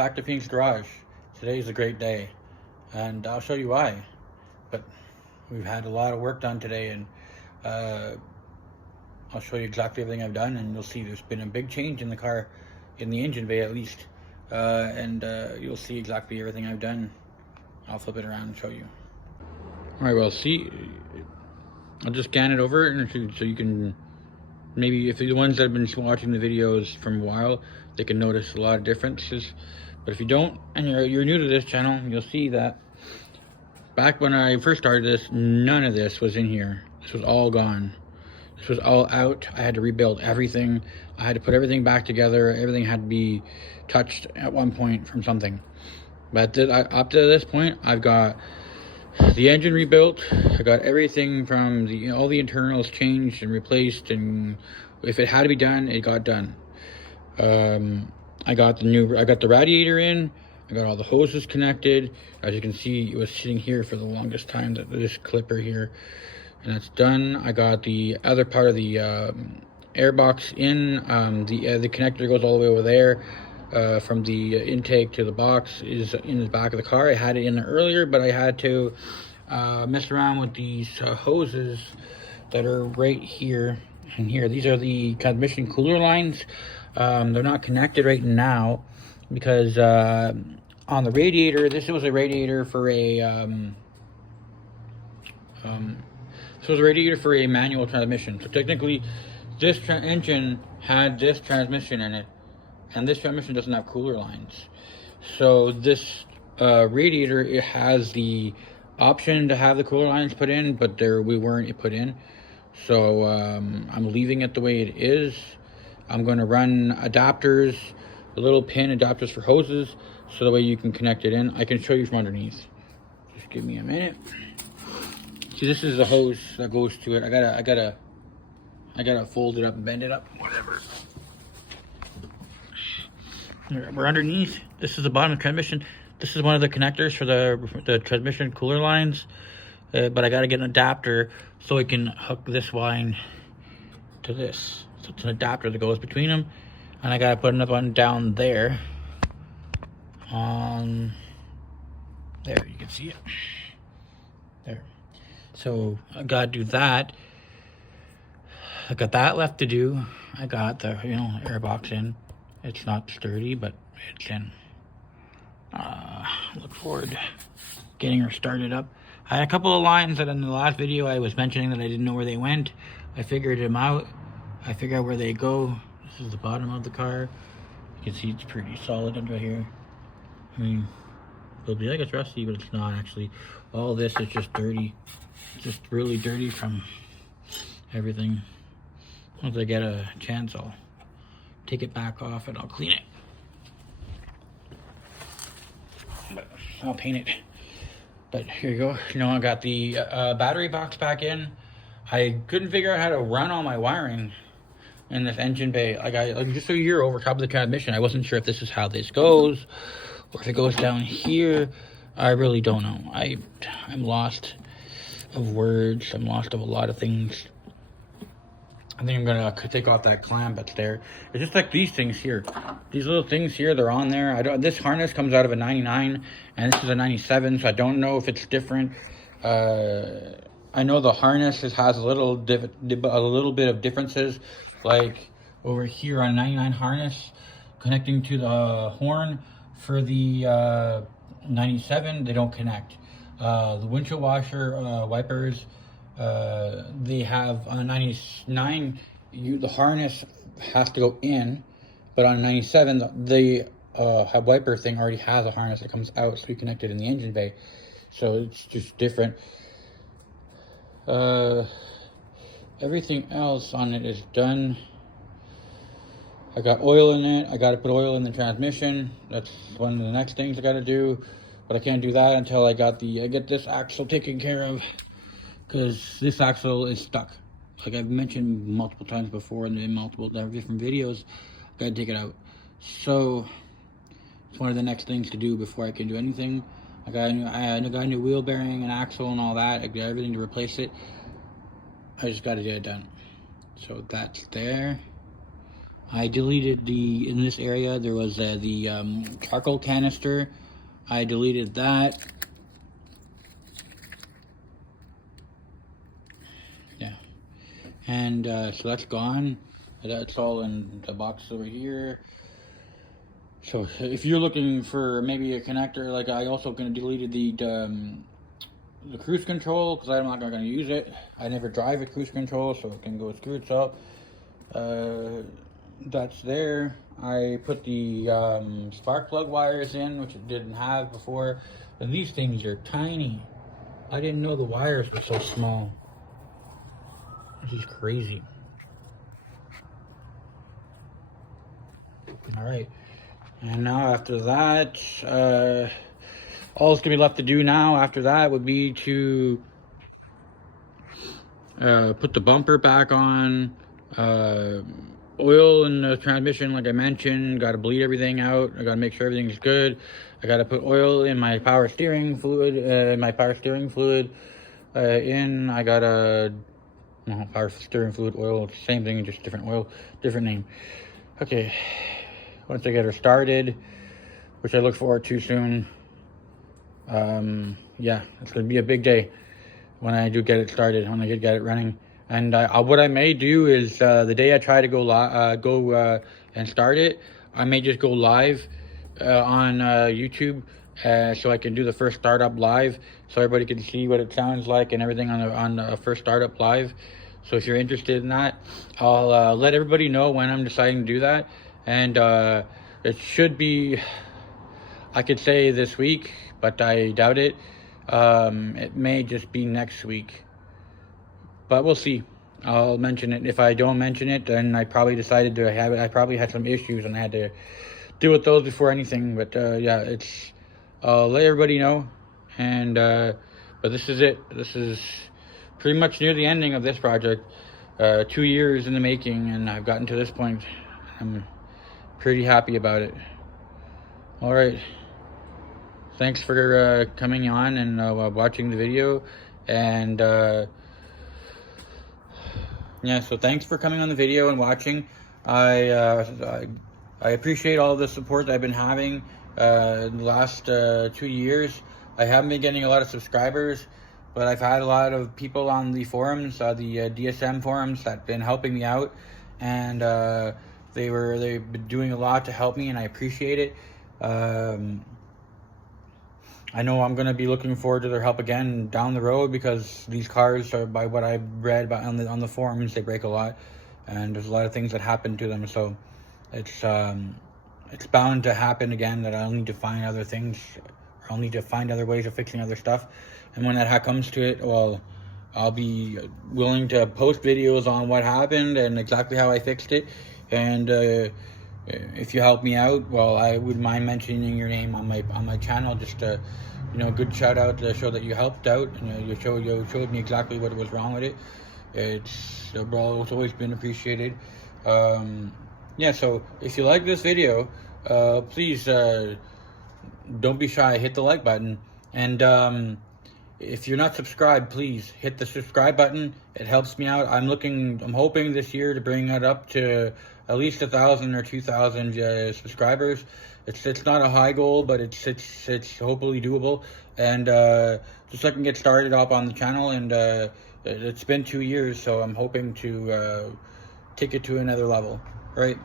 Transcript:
back to Phoenix Garage. Today's a great day, and I'll show you why. But we've had a lot of work done today, and I'll show you exactly everything I've done, and you'll see there's been a big change in the car, in the engine bay at least, and you'll see exactly everything I've done. I'll flip it around and show you. All right, well, see, I'll just scan it over, and so you can, maybe if the ones that have been watching the videos from a while, they can notice a lot of differences. But if you don't, and you're new to this channel, you'll see that back when I first started this, none of this was in here. This was all gone. This was all out. I had to rebuild everything. I had to put everything back together. Everything had to be touched at one point from something. But up to this point, I've got the engine rebuilt. I got everything from all the internals changed and replaced, and if it had to be done, it got done. I got the radiator in. I got all the hoses connected. As you can see, it was sitting here for the longest time, this clipper here, and that's done. I got the other part of the air box in. The connector goes all the way over there. From the intake to the box is in the back of the car. I had it in there earlier, but I had to mess around with these hoses that are right here and here. These are the transmission cooler lines. They're not connected right now because on the radiator, this was a radiator for a manual transmission. So technically, this engine had this transmission in it, and this transmission doesn't have cooler lines. So this radiator, it has the option to have the cooler lines put in, but we weren't put in. So I'm leaving it the way it is. I'm going to run adapters, little pin adapters for hoses, so that way you can connect it in. I can show you from underneath. Just give me a minute. See, this is the hose that goes to it. I gotta fold it up and bend it up, whatever. We're underneath. This is the bottom of the transmission. This is one of the connectors for the transmission cooler lines, but I got to get an adapter so I can hook this line to this. So it's an adapter that goes between them, and I got to put another one down there. There, you can see it. There. So I got to do that. I got that left to do. I got the air box in. It's not sturdy, but it's in. Look forward to getting her started up. I had a couple of lines that in the last video I was mentioning that I didn't know where they went. I figured them out. I figured out where they go. This is the bottom of the car. You can see it's pretty solid under here. I mean, it'll be like it's rusty, but it's not actually. All this is just dirty. It's just really dirty from everything. Once I get a chance, I'll take it back off and I'll clean it. But I'll paint it. But here you go. I got the battery box back in. I couldn't figure out how to run all my wiring in this engine bay. Just so you're over top of the transmission. I wasn't sure if this is how this goes or if it goes down here. I really don't know. I'm lost of words. I'm lost of a lot of things. I think I'm gonna take off that clamp that's there. It's just like these things here. These little things here, they're on there. This harness comes out of a 99, and this is a 97, so I don't know if it's different. I know the harness has a little bit of differences. Like over here on 99 harness, connecting to the horn for the 97, they don't connect. The windshield washer wipers, they have on a 99, the harness has to go in, but on a 97, the wiper thing already has a harness that comes out, so you connect it in the engine bay. So it's just different. Everything else on it is done. I got oil in it. I got to put oil in the transmission. That's one of the next things I got to do, but I can't do that until I get this axle taken care of, because this axle is stuck. Like I've mentioned multiple times before in multiple different videos, I gotta take it out. So it's one of the next things to do before I can do anything. I got a new wheel bearing and axle and all that. I got everything to replace it. I just got to get it done. So that's there. I deleted in this area, there was the charcoal canister. I deleted that. Yeah. And so that's gone. That's all in the box over here. So if you're looking for maybe a connector, like I also gonna deleted the cruise control because I'm not gonna use it. I never drive a cruise control, so it can go screwed. So that's there. I put the spark plug wires in, which it didn't have before. And these things are tiny. I didn't know the wires were so small. This is crazy. All right. And now after that, all that's gonna be left to do now after that would be to put the bumper back on, oil in the transmission like I mentioned, got to bleed everything out, I got to make sure everything's good, I got to put oil in my power steering fluid, in, I got a power steering fluid, oil, same thing, just different oil, different name. Okay, once I get her started, which I look forward to soon, yeah, it's gonna be a big day when I do get it started, when I get it running. And what I may do is the day I try to go and start it, I may just go live on YouTube, so I can do the first startup live, so everybody can see what it sounds like and everything on the first startup live. So if you're interested in that, I'll let everybody know when I'm deciding to do that. And it should be, I could say this week, but I doubt it. It may just be next week, but we'll see. I'll mention it. If I don't mention it, then I probably decided to have it. I probably had some issues and I had to deal with those before anything. But yeah, I'll let everybody know. And but this is it. This is pretty much near the ending of this project. 2 years in the making, and I've gotten to this point. I'm pretty happy about it. All right. Thanks for coming on and watching the video. And yeah, so thanks for coming on the video and watching. I appreciate all the support that I've been having in the last 2 years. I haven't been getting a lot of subscribers, but I've had a lot of people on the forums, the DSM forums, that have been helping me out, and they've been doing a lot to help me, and I appreciate it. I know I'm going to be looking forward to their help again down the road, because these cars are, by what I've read about on the forums, they break a lot, and there's a lot of things that happen to them. So it's bound to happen again, that I'll need to find other things, or I'll need to find other ways of fixing other stuff. And when that comes to it, well, I'll be willing to post videos on what happened and exactly how I fixed it. And if you help me out, well, I wouldn't mind mentioning your name on my channel, just to, good shout out to show that you helped out, and you showed me exactly what was wrong with it. It's always been appreciated. Yeah, so if you like this video, please don't be shy, hit the like button, and if you're not subscribed, please hit the subscribe button. It helps me out. I'm hoping this year to bring it up to at least 1,000 or 2,000 subscribers. It's not a high goal, but it's hopefully doable. And just so I can get started up on the channel. And it's been 2 years, so I'm hoping to take it to another level. All right.